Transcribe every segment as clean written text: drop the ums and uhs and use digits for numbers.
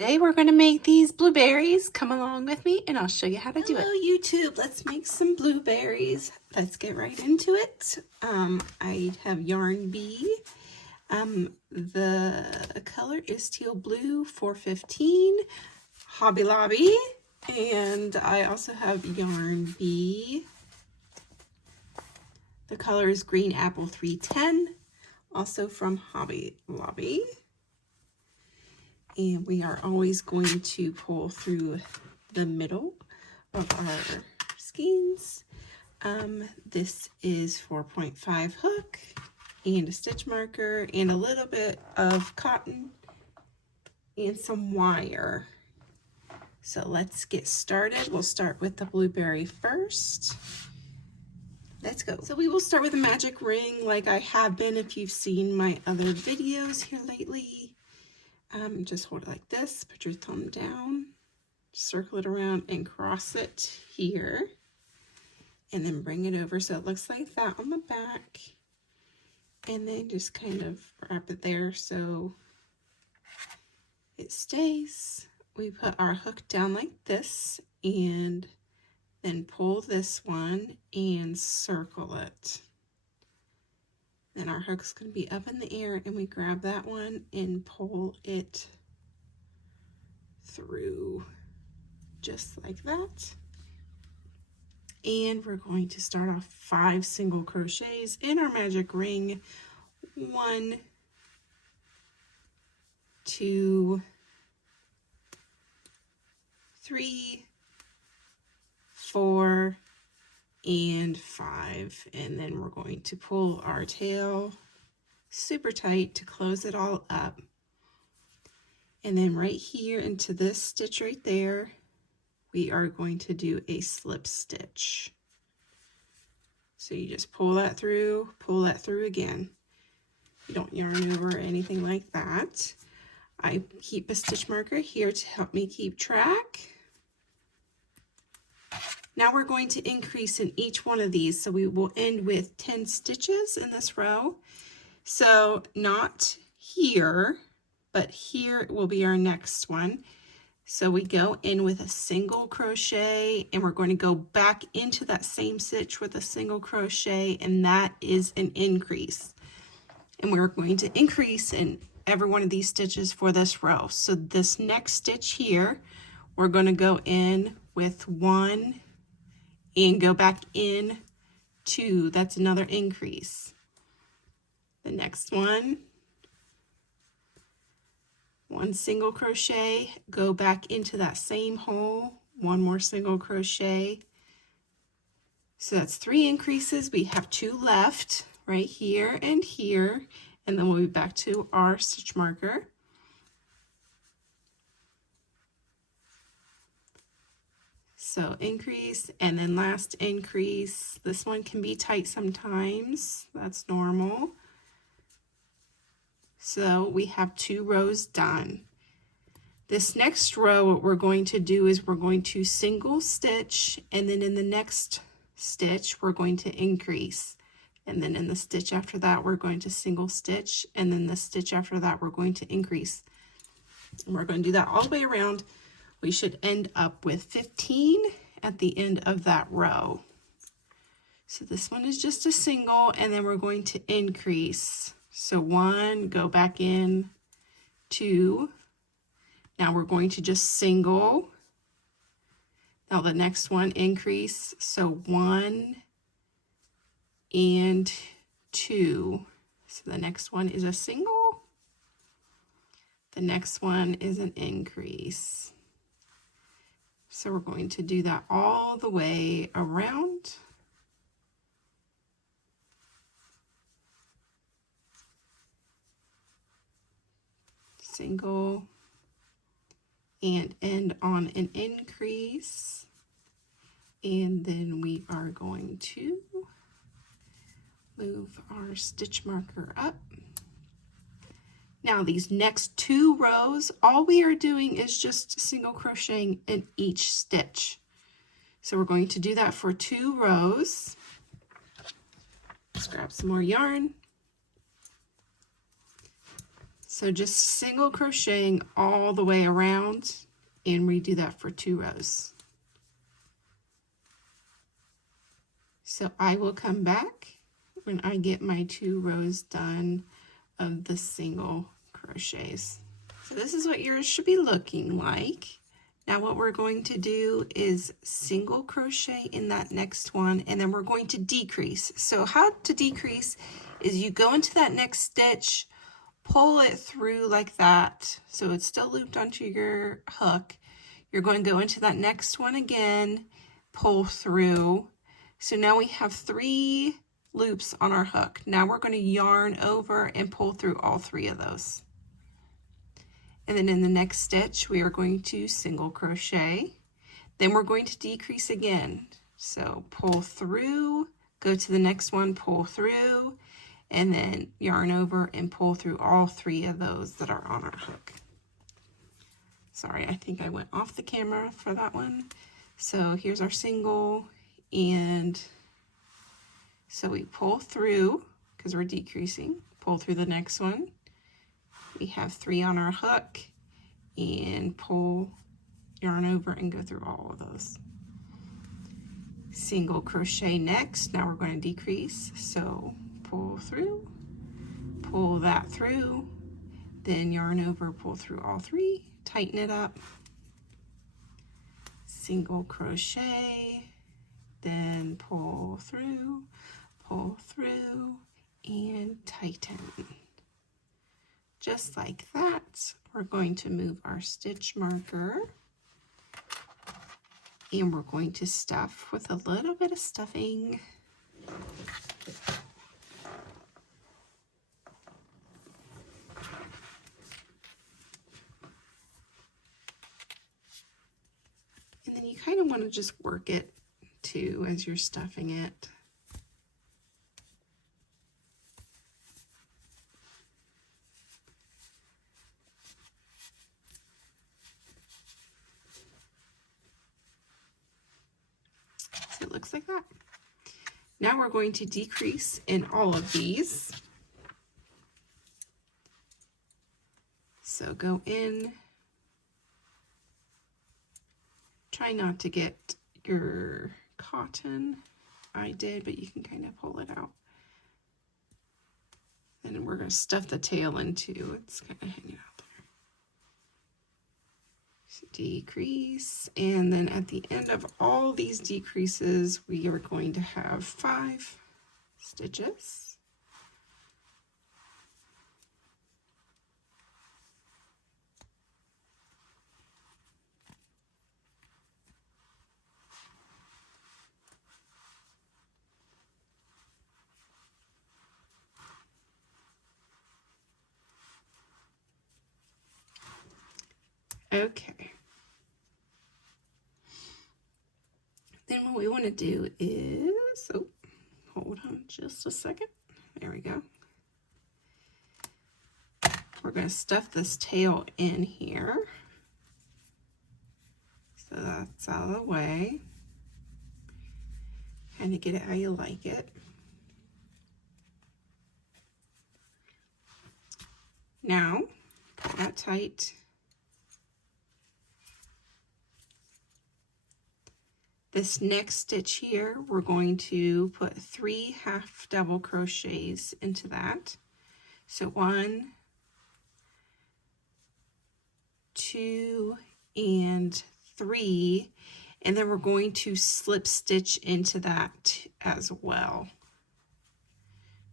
Today we're going to make these blueberries. Come along with me and I'll show you how to do it. Hello YouTube, let's make some blueberries. Let's get right into it. I have yarn B. The color is teal blue 415 Hobby Lobby. And I also have yarn B. The color is green apple 310, also from Hobby Lobby. And we are always going to pull through the middle of our skeins. This is 4.5 hook and a stitch marker and a little bit of cotton and some wire. So let's get started. We'll start with the blueberry first. Let's go. So we will start with a magic ring like I have been if you've seen my other videos here lately. Just hold it like this, put your thumb down, circle it around and cross it here. And then bring it over so it looks like that on the back. And then just kind of wrap it there so it stays. We put our hook down like this and then pull this one and circle it. Then our hook's going to be up in the air and we grab that one and pull it through just like that. And we're going to start off 5 single crochets in our magic ring. 1, 2, 3, 4, and 5. And then we're going to pull our tail super tight to close it all up. And then right here into this stitch right there, we are going to do a slip stitch. So you just pull that through again. You don't yarn over or anything like that. I keep a stitch marker here to help me keep track. Now we're going to increase in each one of these. So we will end with 10 stitches in this row. So not here, but here will be our next one. So we go in with a single crochet and we're going to go back into that same stitch with a single crochet, and that is an increase. And we're going to increase in every one of these stitches for this row. So this next stitch here, we're going to go in with 1 and go back in 2. That's another increase. The next one, 1 single crochet, go back into that same hole, 1 more single crochet. So that's 3 increases. We have 2 left right here, and then we'll be back to our stitch marker. So increase, and then last increase. This one can be tight sometimes, that's normal. So we have 2 rows done. This next row, what we're going to do is we're going to single stitch, and then in the next stitch, we're going to increase. And then in the stitch after that, we're going to single stitch, and then the stitch after that, we're going to increase. And we're going to do that all the way around. We should end up with 15 at the end of that row. So this one is just a single, and then we're going to increase. So 1, go back in, 2. Now we're going to just single. Now the next one, increase. So 1 and 2. So the next one is a single. The next one is an increase. So we're going to do that all the way around. Single and end on an increase. And then we are going to move our stitch marker up. Now these next 2 rows, all we are doing is just single crocheting in each stitch. So we're going to do that for 2 rows. Let's grab some more yarn. So just single crocheting all the way around, and we do that for 2 rows. So I will come back when I get my 2 rows done of the single crochets. So this is what yours should be looking like. Now what we're going to do is single crochet in that next one, and then we're going to decrease. So how to decrease is you go into that next stitch, pull it through like that, so it's still looped onto your hook. You're going to go into that next one again, pull through. So now we have 3 loops on our hook. Now we're going to yarn over and pull through all 3 of those. And then in the next stitch, we are going to single crochet. Then we're going to decrease again. So pull through, go to the next one, pull through, and then yarn over and pull through all 3 of those that are on our hook. Sorry, I think I went off the camera for that one. So here's our single, and so we pull through because we're decreasing, pull through the next one. We have 3 on our hook, and pull, yarn over, and go through all of those. Single crochet next. Now we're going to decrease, so pull through, pull that through, then yarn over, pull through all 3, tighten it up, single crochet, then pull through, and tighten. Just like that. We're going to move our stitch marker, and we're going to stuff with a little bit of stuffing. And then you kind of want to just work it too as you're stuffing it. So it looks like that. Now we're going to decrease in all of these. So go in, try not to get your cotton. I did, but you can kind of pull it out. And we're going to stuff the tail in too. It's kind of hanging out there. So decrease, and then at the end of all these decreases, we are going to have 5 stitches. Okay. Then what we want to do is, oh, hold on just a second. There we go. We're going to stuff this tail in here. So that's out of the way. Kind of get it how you like it. Now, pull that tight. This next stitch here, we're going to put 3 half double crochets into that. So 1, 2, and 3, and then we're going to slip stitch into that as well.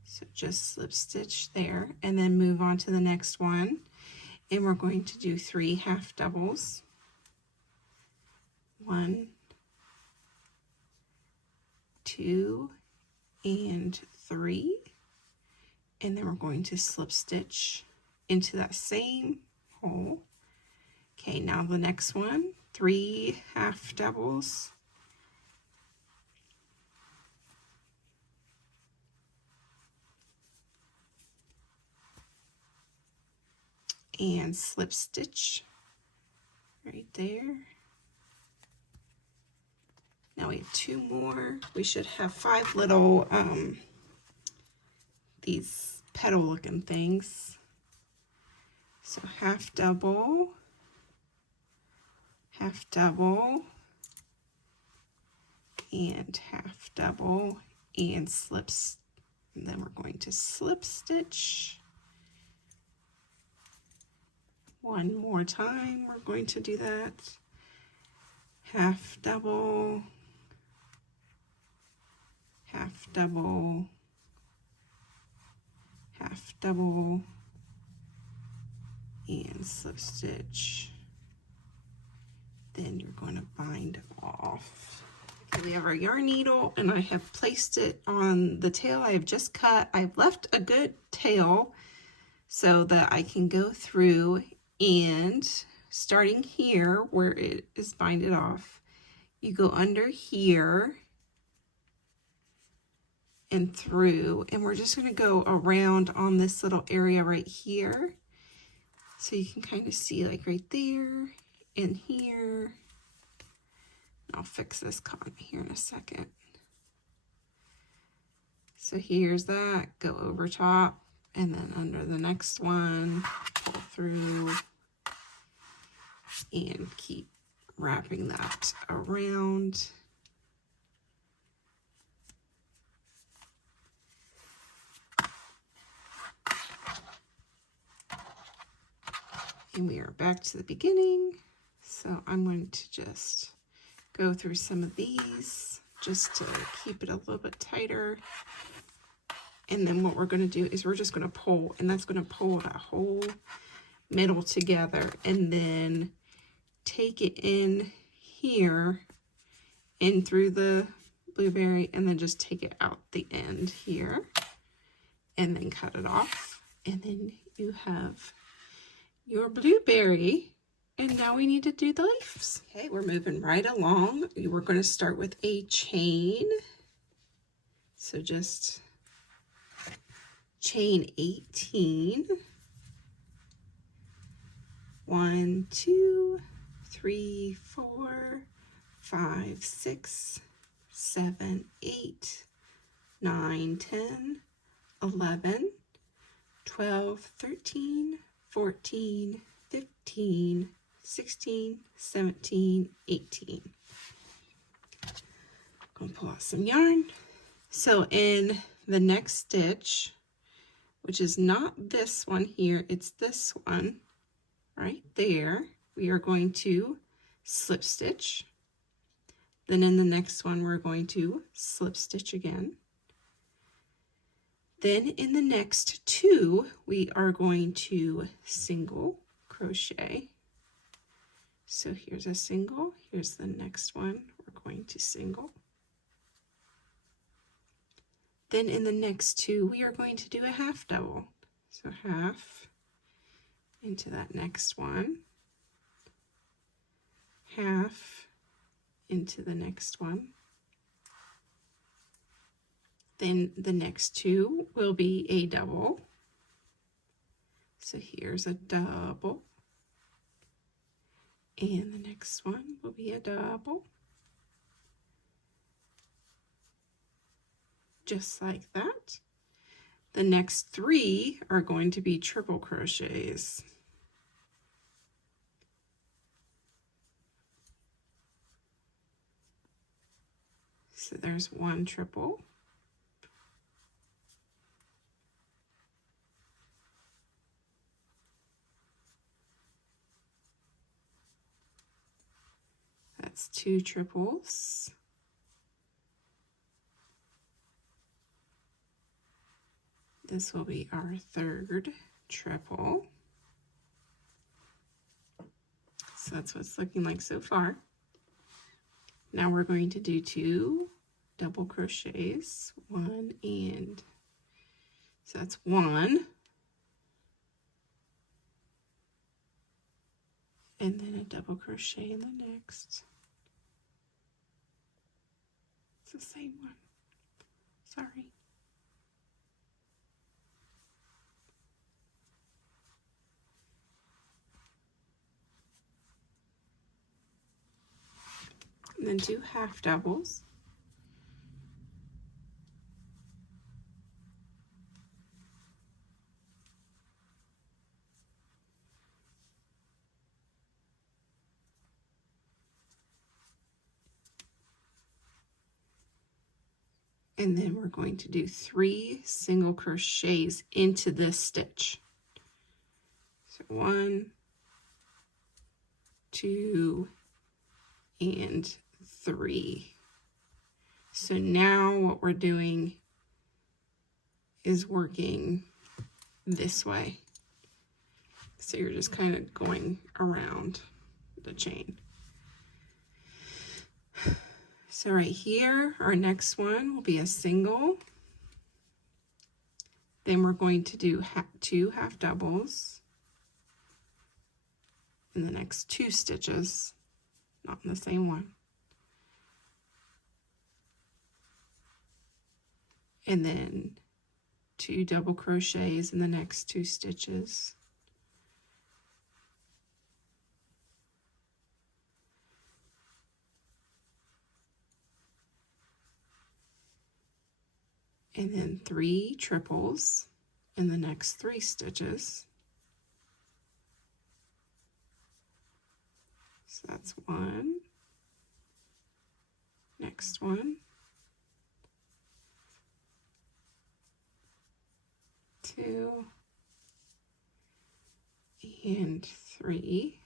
So just slip stitch there, and then move on to the next one, and we're going to do 3 half doubles. 1, 2, and 3, and then we're going to slip stitch into that same hole. Okay, now the next one, 3 half doubles. And slip stitch right there. Now we have 2 more. We should have 5 little these petal looking things. So half double, and half double, and slips. And then we're going to slip stitch. One more time, we're going to do that. Half double, half double, half double, and slip stitch. Then you're going to bind off. Okay, we have our yarn needle, and I have placed it on the tail I have just cut. I've left a good tail so that I can go through, and starting here where it is binded off, you go under here and through, and we're just going to go around on this little area right here. So you can kind of see like right there and here. I'll fix this cotton here in a second. So here's that, go over top, and then under the next one, pull through, and keep wrapping that around. And we are back to the beginning. So I'm going to just go through some of these just to keep it a little bit tighter. And then what we're going to do is we're just going to pull, and that's going to pull that whole middle together, and then take it in here in through the blueberry, and then just take it out the end here, and then cut it off, and then you have your blueberry. And now we need to do the leaves. Okay, we're moving right along. We're going to start with a chain. So just chain 18. 1, 2, 3, 4, 5, 6, 7, 8, 9, 10, 11, 12, 13, 14, 15, 16, 17, 18. I'm going to pull out some yarn. So in the next stitch, which is not this one here, it's this one right there, we are going to slip stitch. Then in the next one, we're going to slip stitch again. Then in the next two, we are going to single crochet. So here's a single, here's the next one, we're going to single. Then in the next two, we are going to do a half double. So half into that next one, half into the next one. Then the next two will be a double. So here's a double. And the next one will be a double. Just like that. The next three are going to be triple crochets. So there's one triple. That's two triples. This will be our third triple. So that's what it's looking like so far. Now we're going to do two double crochets, one and, so that's one. And then a double crochet in the next. It's the same one, sorry. And then two half doubles. And then we're going to do 3 single crochets into this stitch. So 1, 2, and 3. So now what we're doing is working this way. So you're just kind of going around the chain. So right here, our next one will be a single. Then we're going to do 2 half doubles in the next 2 stitches, not in the same one. And then 2 double crochets in the next 2 stitches. And then 3 triples in the next 3 stitches. So that's 1, next one, 2, and 3.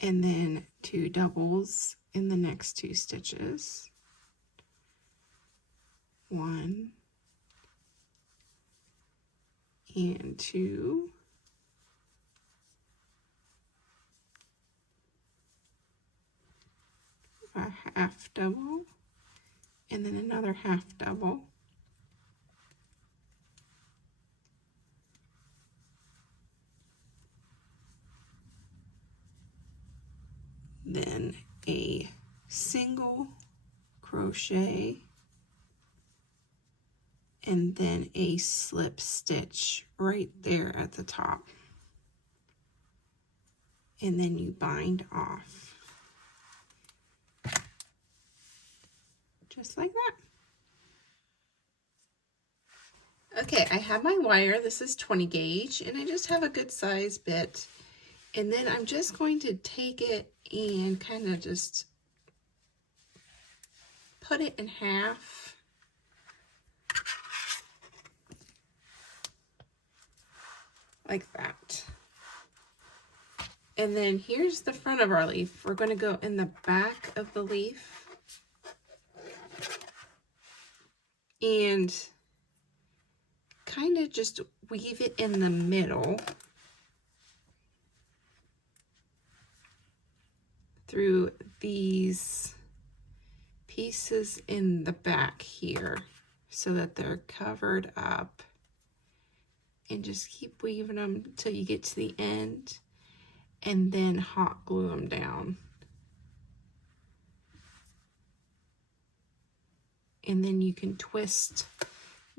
And then 2 doubles in the next 2 stitches. 1 and 2. A half double, and then another half double. Then a single crochet, and then a slip stitch right there at the top. And then you bind off. Just like that. Okay, I have my wire. This is 20 gauge, and I just have a good size bit. And then I'm just going to take it and kind of just put it in half. Like that. And then here's the front of our leaf. We're going to go in the back of the leaf and kind of just weave it in the middle through these pieces in the back here so that they're covered up, and just keep weaving them until you get to the end, and then hot glue them down. And then you can twist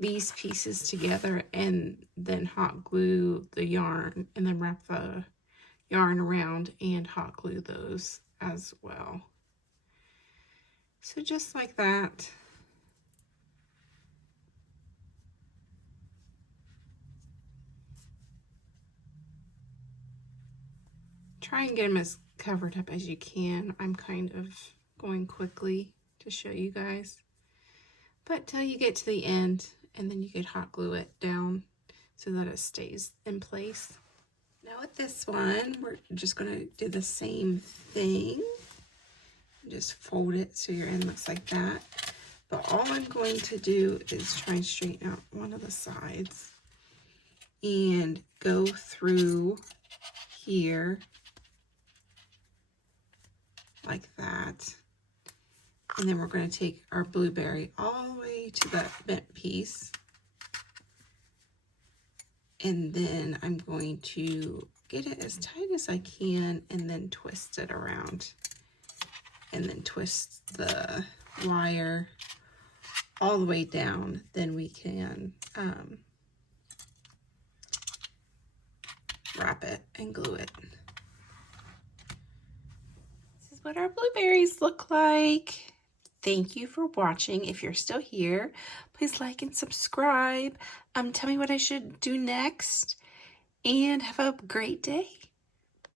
these pieces together and then hot glue the yarn, and then wrap the yarn around and hot glue those as well. So just like that. Try and get them as covered up as you can. I'm kind of going quickly to show you guys. But till you get to the end, and then you could hot glue it down so that it stays in place. Now with this one, we're just going to do the same thing. Just fold it so your end looks like that. But all I'm going to do is try and straighten out one of the sides and go through here like that. And then we're going to take our blueberry all the way to that bent piece. And then I'm going to get it as tight as I can and then twist it around. And then twist the wire all the way down. Then we can wrap it and glue it. This is what our blueberries look like. Thank you for watching. If you're still here, please like and subscribe. Tell me what I should do next, and have a great day.